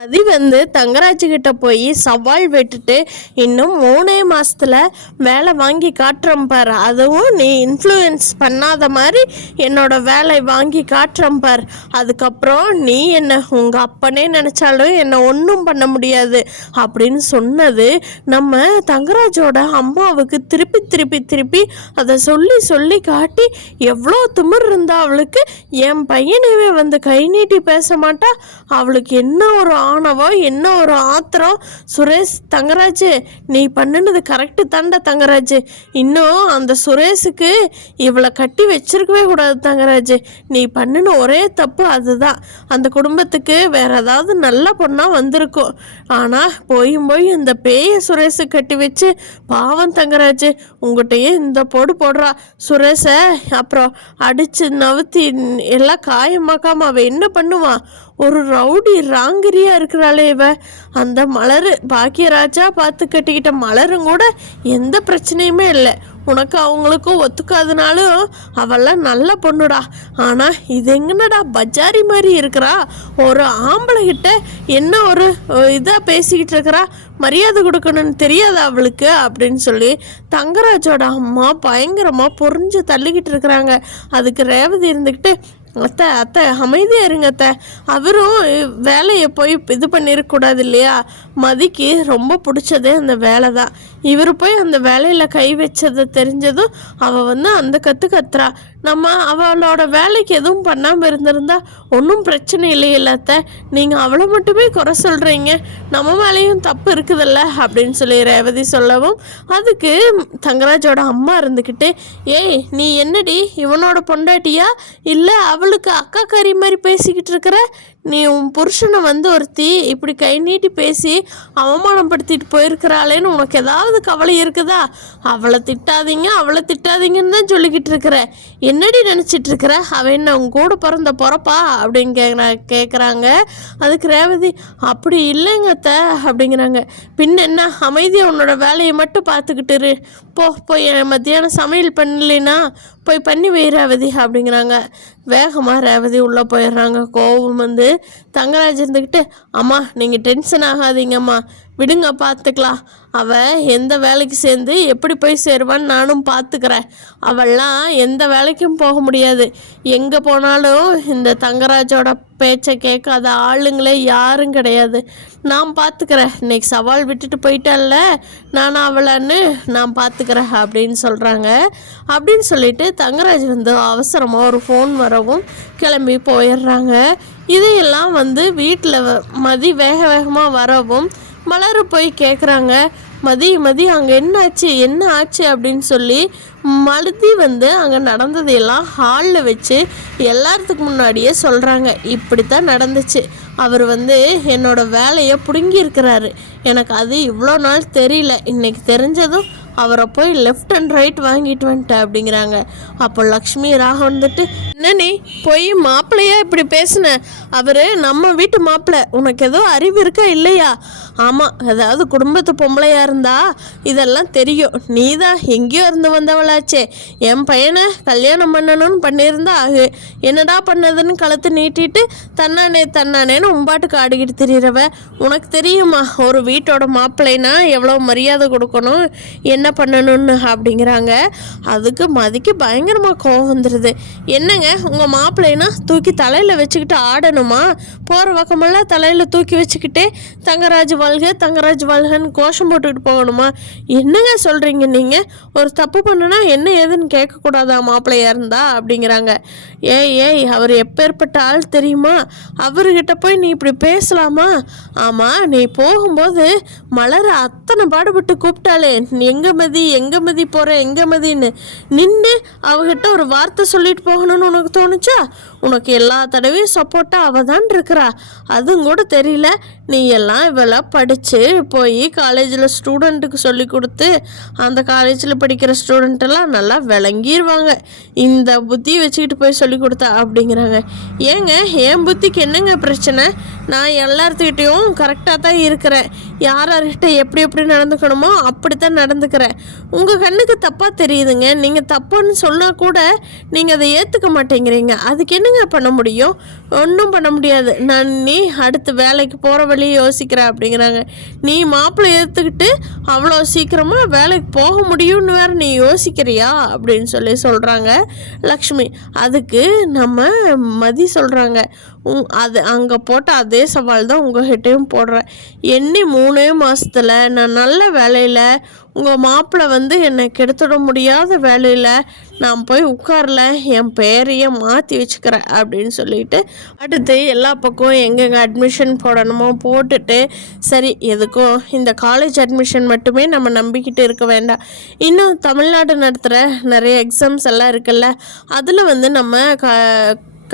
அது தங்கராஜுக்கிட்ட போய் சவால் விட்டுட்டு இன்னும் 3 மாதத்தில் வேலை வாங்கி காட்டுறேன் பார், அதுவும் நீ இன்ஃப்ளூயன்ஸ் பண்ணாத மாதிரி என்னோட வேலை வாங்கி காட்டுறேன் பார், அதுக்கப்புறம் நீ என்ன உங்கள் அப்பனே நினச்சாலும் என்னை ஒன்றும் பண்ண முடியாது அப்படின்னு சொன்னது நம்ம தங்கராஜோட அம்மாவுக்கு திருப்பி திருப்பி திருப்பி அதை சொல்லி சொல்லி காட்டி எவ்வளோ திமிர் இருந்தா அவளுக்கு. என் பையனவே கை நீட்டி பேச மாட்டா, அவளுக்கு என்ன ஒரு ஆணவோ என்ன ஒரு ஆத்திரம். சுரேஷ், தங்கராஜ் நீ பண்ணினது கரெக்டு தாண்டா தங்கராஜ், இன்னும் அந்த சுரேஷுக்கு இவளை கட்டி வச்சிருக்கவே கூடாது தங்கராஜ், நீ பண்ணின ஒரே தப்பு அதுதான். அந்த குடும்பத்துக்கு வேற ஏதாவது நல்ல பொண்ணா வந்திருக்கும், ஆனால் போயும் இந்த பேய சுரேஷு கட்டி வச்சு பாவம் தங்கராஜ் உங்கள்கிட்டயே இந்த போடுறா சுரேஷை, அப்புறம் அடித்து நவுத்தி எல்லாம் காயமாக்காம அவ என்ன பண்ணுவான்? ஒரு ரவுடி ராங்கிரியா இருக்கிறாளே இவ. அந்த மலர் பாக்கியராஜா பார்த்து கட்டிக்கிட்ட மலரும் கூட எந்த பிரச்சனையுமே இல்லை, உனக்கு அவங்களுக்கும் ஒத்துக்காதனாலும் அவெல்லாம் நல்ல பொண்ணுடா. ஆனால் இது எங்கன்னடா பஜாரி மாதிரி இருக்கிறா, ஒரு ஆம்பளை கிட்ட என்ன ஒரு இதாக பேசிக்கிட்டு இருக்கிறா, மரியாதை கொடுக்கணும்னு தெரியாதா அவளுக்கு அப்படின்னு சொல்லி தங்கராஜோட அம்மா பயங்கரமாக பொறிஞ்சு தள்ளிக்கிட்டு இருக்கிறாங்க. அதுக்கு ரேவதி இருந்துக்கிட்டு, அத்தை அத்தை அமைதியாக இருங்க அத்தை, அவரும் வேலையை போய் இது பண்ணிடக்கூடாது இல்லையா, மதிக்கு ரொம்ப பிடிச்சதே அந்த வேலை தான், இவர் போய் அந்த வேலையில் கை வச்சதை தெரிஞ்சதும் அவள் அந்த கத்துறா. நம்ம அவளோட வேலைக்கு எதுவும் பண்ணாமல் இருந்திருந்தா ஒன்றும் பிரச்சனை இல்லையில்ல அத்தை, நீங்கள் அவளை மட்டுமே குறை சொல்கிறீங்க, நம்ம மேலேயும் தப்பு இருக்குதில்ல அப்படின்னு சொல்லி ரேவதி சொல்லவும், அதுக்கு தங்கராஜோட அம்மா இருந்துக்கிட்டு, ஏய் நீ என்னடி இவனோட பொண்டாட்டியா இல்லை அவளுக்கு அக்கா கறி மாதிரி பேசிக்கிட்டு இருக்கிற, நீ உன் புருஷனை ஒருத்தி இப்படி கை நீட்டி பேசி அவமானப்படுத்திட்டு போயிருக்கிறாளேன்னு உனக்கு ஏதாவது கவலை இருக்குதா? அவளை திட்டாதீங்கன்னு தான் சொல்லிக்கிட்டு இருக்கிற, என்னடி நினச்சிட்டு இருக்கிற, அவன் என்ன உங்க கூட பிறந்த பொறப்பா அப்படின்னு கேட்குறாங்க. அதுக்கு ரேவதி, அப்படி இல்லைங்க அத்தை அப்படிங்கிறாங்க. பின்ன என்ன, அமைதியாக உன்னோட வேலையை மட்டும் பார்த்துக்கிட்டுரு, போய் மத்தியானம் சமையல் பண்ணலைன்னா போய் பண்ணி வை ரேவதி அப்படிங்கிறாங்க. வேகமாக ரேவதி உள்ளே போயிடுறாங்க. கோவம் தங்கராஜ் இருந்துக்கிட்டு, அம்மா நீங்கள் டென்ஷன் ஆகாதீங்கம்மா, விடுங்க பார்த்துக்கலாம், அவள் எந்த வேலைக்கு சேர்ந்து எப்படி போய் சேருவான்னு நானும் பார்த்துக்கிறேன், அவள்லாம் எந்த வேலைக்கும் போக முடியாது, எங்கே போனாலும் இந்த தங்கராஜோட பேச்சை கேட்காத ஆளுங்களே யாரும் கிடையாது, நான் பார்த்துக்கிறேன், இன்னைக்கு சவால் விட்டுட்டு போயிட்டால நான் அவளான்னு நான் பார்த்துக்கிறேன் அப்படின்னு சொல்கிறாங்க. அப்படின்னு சொல்லிட்டு தங்கராஜ் அவசரமாக ஒரு ஃபோன் வரவும் கிளம்பி போயிடுறாங்க. இதையெல்லாம் வீட்டில் மதி வேகமாக வரவும் மலர் போய் கேட்குறாங்க, மதி அங்கே என்ன ஆச்சு அப்படின்னு சொல்லி மழுதி அங்கே நடந்ததையெல்லாம் ஹாலில் வச்சு எல்லாத்துக்கு முன்னாடியே சொல்கிறாங்க. இப்படித்தான் நடந்துச்சு, அவர் என்னோட வேலையை பிடுங்கியிருக்கிறாரு, எனக்கு அது இவ்வளோ நாள் தெரியல, இன்னைக்கு தெரிஞ்சதும் அவரை போய் லெஃப்ட் அண்ட் ரைட் வாங்கிட்டு வந்துட்டேன் அப்படிங்கிறாங்க. அப்போ லக்ஷ்மி ராக என்ன நீ போய் மாப்பிள்ளையா இப்படி பேசுன, அவர் நம்ம வீட்டு மாப்பிள்ளை, உனக்கு ஏதோ அறிவு இருக்கா இல்லையா? ஆமாம், அதாவது குடும்பத்து பொம்பளையாக இருந்தா இதெல்லாம் தெரியும், நீ தான் எங்கேயோ இருந்து வந்தவளாச்சே, என் பையனை கல்யாணம் பண்ணணும்னு பண்ணியிருந்தா என்னடா பண்ணதுன்னு கழுத்து நீட்டிட்டு தன்னானேன்னு உம்பாட்டுக்கு ஆடிக்கிட்டு தெரிகிறவ, உனக்கு தெரியுமா ஒரு வீட்டோட மாப்பிள்ளைனா எவ்வளோ மரியாதை கொடுக்கணும், என்ன பண்ணணும்னு அப்படிங்கிறாங்க. அதுக்கு மதிக்கு பயங்கரமாக கோவம் வந்துடுது. என்னங்க உங்கள் மாப்பிள்ளைனா தூக்கி தலையில் வச்சுக்கிட்டு ஆடணுமா, போகிற பக்கமெல்லாம் தலையில் தூக்கி வச்சுக்கிட்டே தங்கராஜ் வாழ்கன்னு கோஷம் போட்டுக்கிட்டு போகணுமா, என்னங்க சொல்கிறீங்க நீங்கள், ஒரு தப்பு பண்ணுனா என்ன ஏதுன்னு கேட்கக்கூடாதா மாப்பிள்ளையாக இருந்தா அப்படிங்கிறாங்க. ஏய் அவர் எப்பேற்பட்ட ஆள் தெரியுமா, அவர்கிட்ட போய் நீ இப்படி பேசலாமா? ஆமாம், நீ போகும்போது மலரை அத்தனை பாடுபட்டு கூப்பிட்டாலே, எங்க மதி போகிற எங்க மதின்னு நின்று அவகிட்ட ஒரு வார்த்தை சொல்லிட்டு போகணும்னு உனக்கு தோணுச்சா? உனக்கு எல்லா தடவையும் சப்போர்ட்டாக அவள் தான் இருக்கிறா, அதுவும் கூட தெரியல, நீ எல்லாம் இவளை படித்து போய் காலேஜில் ஸ்டூடெண்ட்டுக்கு சொல்லி கொடுத்து அந்த காலேஜில் படிக்கிற ஸ்டூடெண்ட்டெல்லாம் நல்லா விளங்கிடுவாங்க, இந்த புத்தி வச்சுக்கிட்டு போய் சொல்லி கொடுத்தா அப்படிங்கிறாங்க. ஏங்க என் புத்திக்கு என்னங்க பிரச்சனை, நான் எல்லாத்துக்கிட்டையும் கரெக்டாக தான் இருக்கிறேன், யார்கிட்ட எப்படி நடந்துக்கணுமோ அப்படித்தான் நடந்துக்கிறேன், உங்கள் கண்ணுக்கு தப்பாக தெரியுதுங்க, நீங்கள் தப்புன்னு சொன்னால் கூட நீங்கள் அதை ஏற்றுக்க மாட்டேங்கிறீங்க, அதுக்கு என்னங்க பண்ண முடியும்? ஒன்றும் பண்ண முடியாது, நான் நீ அடுத்து வேலைக்கு போகிற வழி வழியை யோசிக்கிற அப்படிங்கிறாங்க. நீ மாப்பிள்ளை ஏற்றுக்கிட்டு அவ்வளோ சீக்கிரமாக வேலைக்கு போக முடியும்னு வேறு நீ யோசிக்கிறியா அப்படின்னு சொல்கிறாங்க லக்ஷ்மி. அதுக்கு நம்ம மதி சொல்கிறாங்க, அது அங்கே போட்ட அதே சவால் தான் உங்கள்கிட்டையும் போடுறேன். எண்ணி 3 மாதத்தில் நான் நல்ல வேலையில், உங்கள் மாப்பிள்ளை என்னை கெடுத்துட முடியாத வேலையில் நான் போய் உட்காரல, என் பேரையே மாற்றி வச்சுக்கிறேன் அப்படின்னு சொல்லிட்டு அடுத்து எல்லா பக்கம் எங்கெங்கே அட்மிஷன் போடணுமோ போட்டுட்டு, சரி எதுக்கும் இந்த காலேஜ் அட்மிஷன் மட்டுமே நம்ம நம்பிக்கிட்டு இருக்க வேண்டாம், இன்னும் தமிழ்நாடு நடத்துகிற நிறைய எக்ஸாம்ஸ் எல்லாம் இருக்குல்ல, அதில் நம்ம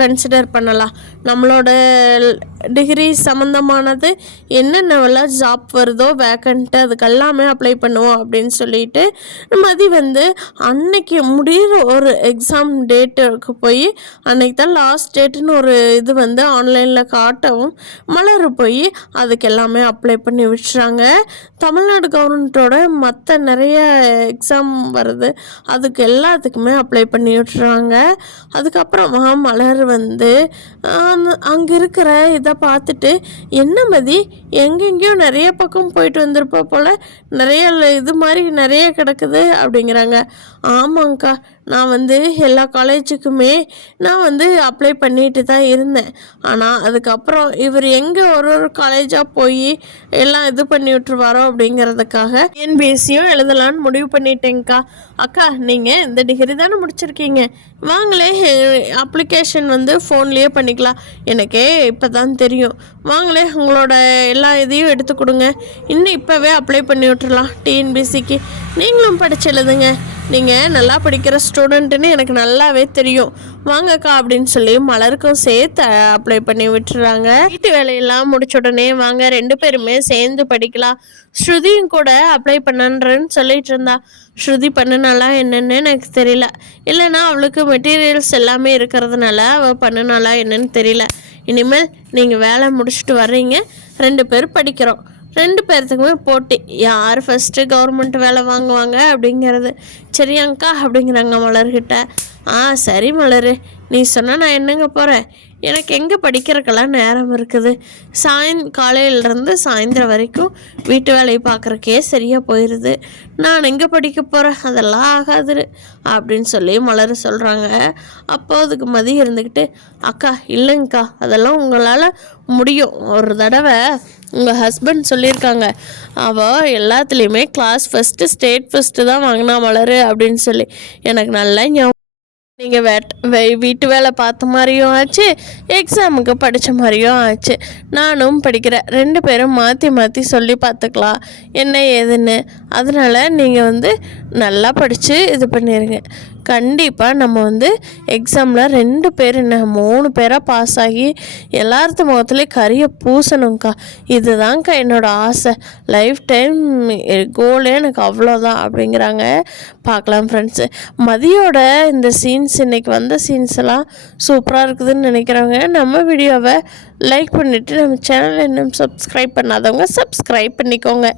கன்சிடர் பண்ணலாம். நம்மளோட டிகிரி சம்மந்தமானது என்னென்னவெல்லாம் ஜாப் வருதோ வேக்கண்ட்டு அதுக்கெல்லாமே அப்ளை பண்ணுவோம் அப்படின்னு சொல்லிட்டு மதி அன்னைக்கு முடிகிற ஒரு எக்ஸாம் டேட்டுக்கு போய் அன்னைக்கு தான் லாஸ்ட் டேட்டுன்னு ஒரு இது ஆன்லைனில் காட்டவும் மலர் போய் அதுக்கு எல்லாமே அப்ளை பண்ணி விட்டுறாங்க. தமிழ்நாடு கவர்மெண்ட்டோட மற்ற நிறைய எக்ஸாம் வருது, அதுக்கு எல்லாத்துக்குமே அப்ளை பண்ணி விட்டுறாங்க. அதுக்கப்புறமா மலர் அங்கே இருக்கிற இதை பார்த்துட்டு, என்ன மதி எங்கெங்கேயும் நிறைய பக்கம் போயிட்டு வந்திருப்ப போல், நிறைய இது மாதிரி நிறைய கிடக்குது அப்படிங்கிறாங்க. ஆமாங்க்கா, நான் எல்லா காலேஜுக்குமே நான் அப்ளை பண்ணிட்டு தான் இருந்தேன். ஆனால் அதுக்கப்புறம் இவர் எங்கே ஒரு காலேஜாக போய் எல்லாம் இது பண்ணி விட்டுருவாரோ அப்படிங்கிறதுக்காக என்பிஎஸ்சியும் எழுதலான்னு முடிவு பண்ணிட்டேங்க்கா. அக்கா, நீங்கள் இந்த டிகிரி தானே முடிச்சிருக்கீங்க, வாங்களே அப்ளிகேஷன் ஃபோன்லேயே பண்ணிக்கலாம், எனக்கே இப்போ தான் தெரியும், வாங்களே உங்களோட எல்லா இதையும் எடுத்து கொடுங்க, இன்னும் இப்போவே அப்ளை பண்ணி விட்டுறலாம் டிஎன்பிசிக்கு, நீங்களும் படித்து எழுதுங்க, நீங்கள் நல்லா படிக்கிற ஸ்டூடெண்ட்டுன்னு எனக்கு நல்லாவே தெரியும், வாங்கக்கா அப்படின்னு சொல்லி மலருக்கும் சேர்த்து அப்ளை பண்ணி விட்டுறாங்க. வீட்டு வேலையெல்லாம் முடிச்ச உடனே வாங்க 2 பேருமே சேர்ந்து படிக்கலாம். ஸ்ருதியும் கூட அப்ளை பண்ணன்றன்னு சொல்லிட்டு இருந்தா. ஸ்ருதி பண்ணினாலா என்னன்னு எனக்கு தெரியல, இல்லைன்னா அவளுக்கு மெட்டீரியல்ஸ் எல்லாமே இருக்கிறதுனால அவள் பண்ணினாலா என்னன்னு தெரியல. இனிமேல் நீங்கள் வேலை முடிச்சுட்டு வர்றீங்க, 2 பேர் படிக்கிறோம், 2 பேர்த்துக்குமே போட்டி, யார் ஃபஸ்ட்டு கவர்மெண்ட் வேலை வாங்குவாங்க அப்படிங்கிறது. சரியாங்க்கா அப்படிங்கிறாங்க மலர்கிட்ட. சரி மலர், நீ சொன்னால் நான் என்னங்க போகிறேன், எனக்கு எங்கே படிக்கிறதுக்கெல்லாம் நேரம் இருக்குது, காலையிலேருந்து சாயந்தரம் வரைக்கும் வீட்டு வேலையை பார்க்குறக்கே சரியாக போயிடுது, நான் எங்கே படிக்க போகிறேன், அதெல்லாம் ஆகாது அப்படின்னு சொல்லி மலர் சொல்கிறாங்க. அப்போ அதுக்கு மதி இருந்துக்கிட்டு, அக்கா இல்லைங்கக்கா, அதெல்லாம் உங்களால் முடியும், ஒரு தடவை உங்கள் ஹஸ்பண்ட் சொல்லியிருக்காங்க, அவள் எல்லாத்துலேயுமே கிளாஸ் ஃபஸ்ட்டு ஸ்டேட் ஃபஸ்ட்டு தான் வாங்கினா மலர் அப்படின்னு சொல்லி, எனக்கு நல்லா ஞாபகம். நீங்கள் வீட்டு வேலை பார்த்த மாதிரியும் ஆச்சு, எக்ஸாமுக்கு படித்த மாதிரியும் ஆச்சு, நானும் படிக்கிறேன், 2 பேரும் மாற்றி மாற்றி சொல்லி பார்த்துக்கலாம் என்ன ஏதுன்னு. அதனால் நீங்கள் நல்லா படித்து இது பண்ணிடுங்க. கண்டிப்பாக நம்ம எக்ஸாமில் 2 பேர் என்ன 3 பேராக பாஸ் ஆகி எல்லார்த்து முகத்துலேயும் கரியை பூசணுங்க்கா, இதுதான்க்கா என்னோடய ஆசை, லைஃப் டைம் கோலே எனக்கு அவ்வளோதான் அப்படிங்கிறாங்க. பார்க்கலாம் ஃப்ரெண்ட்ஸு, மதியோட இந்த சீன்ஸ் இன்றைக்கி வந்த சீன்ஸ் எல்லாம் சூப்பராக இருக்குதுன்னு நினைக்கிறவங்க நம்ம வீடியோவை லைக் பண்ணிவிட்டு நம்ம சேனலை இன்னும் சப்ஸ்கிரைப் பண்ணாதவங்க சப்ஸ்கிரைப் பண்ணிக்கோங்க.